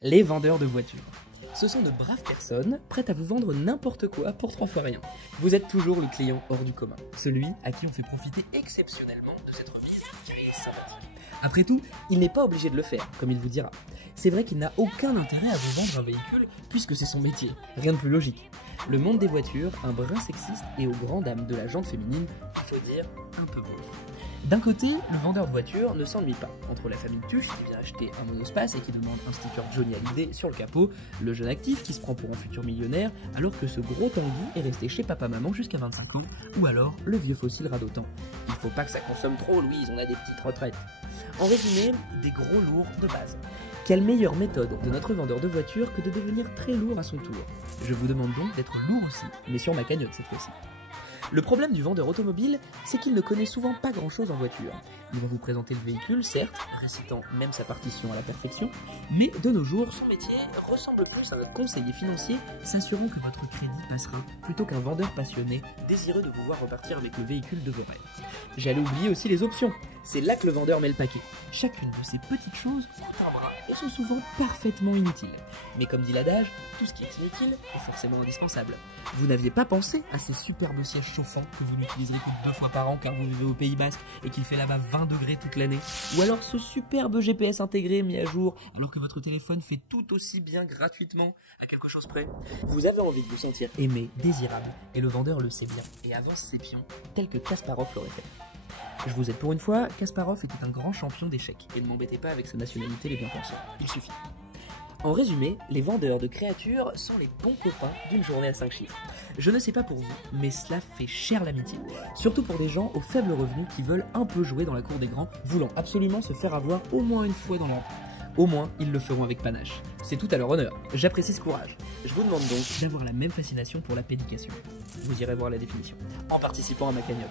Les vendeurs de voitures. Ce sont de braves personnes prêtes à vous vendre n'importe quoi pour 3 fois rien. Vous êtes toujours le client hors du commun, celui à qui on fait profiter exceptionnellement de cette remise qui est sympathique. Après tout, il n'est pas obligé de le faire, comme il vous dira. C'est vrai qu'il n'a aucun intérêt à vous vendre un véhicule puisque c'est son métier, rien de plus logique. Le monde des voitures, un brin sexiste et aux grandes dames de la jante féminine, il faut dire un peu beau. D'un côté, le vendeur de voitures ne s'ennuie pas. Entre la famille Tuche qui vient acheter un monospace et qui demande un sticker Johnny Hallyday sur le capot, le jeune actif qui se prend pour un futur millionnaire alors que ce gros Tanguy est resté chez papa-maman jusqu'à 25 ans, ou alors le vieux fossile radotant. Il faut pas que ça consomme trop, Louise, on a des petites retraites. En résumé, des gros lourds de base. Quelle meilleure méthode de notre vendeur de voitures que de devenir très lourd à son tour? Je vous demande donc d'être lourd aussi, mais sur ma cagnotte cette fois-ci. Le problème du vendeur automobile, c'est qu'il ne connaît souvent pas grand-chose en voiture. Il va vous présenter le véhicule, certes, récitant même sa partition à la perfection, mais de nos jours, son métier ressemble plus à un conseiller financier s'assurant que votre crédit passera, plutôt qu'un vendeur passionné désireux de vous voir repartir avec le véhicule de vos rêves. J'allais oublier aussi les options. C'est là que le vendeur met le paquet. Chacune de ces petites choses coûte un bras et sont souvent parfaitement inutiles. Mais comme dit l'adage, tout ce qui est inutile est forcément indispensable. Vous n'aviez pas pensé à ces superbes sièges chauffants que vous n'utiliserez que 2 fois par an car vous vivez au Pays Basque et qu'il fait là-bas 20 degrés toute l'année? Ou alors ce superbe GPS intégré mis à jour alors que votre téléphone fait tout aussi bien gratuitement à quelque chose près? Vous avez envie de vous sentir aimé, désirable, et le vendeur le sait bien et avance ses pions tel que Kasparov l'aurait fait. Je vous aide pour une fois, Kasparov était un grand champion d'échecs, et ne m'embêtez pas avec sa nationalité les bien-pensants, il suffit. En résumé, les vendeurs de créatures sont les bons copains d'une journée à 5 chiffres. Je ne sais pas pour vous, mais cela fait cher l'amitié. Surtout pour des gens aux faibles revenus qui veulent un peu jouer dans la cour des grands, voulant absolument se faire avoir au moins une fois dans leur vie. Au moins, ils le feront avec panache. C'est tout à leur honneur. J'apprécie ce courage. Je vous demande donc d'avoir la même fascination pour la pédication. Vous irez voir la définition, en participant à ma cagnotte.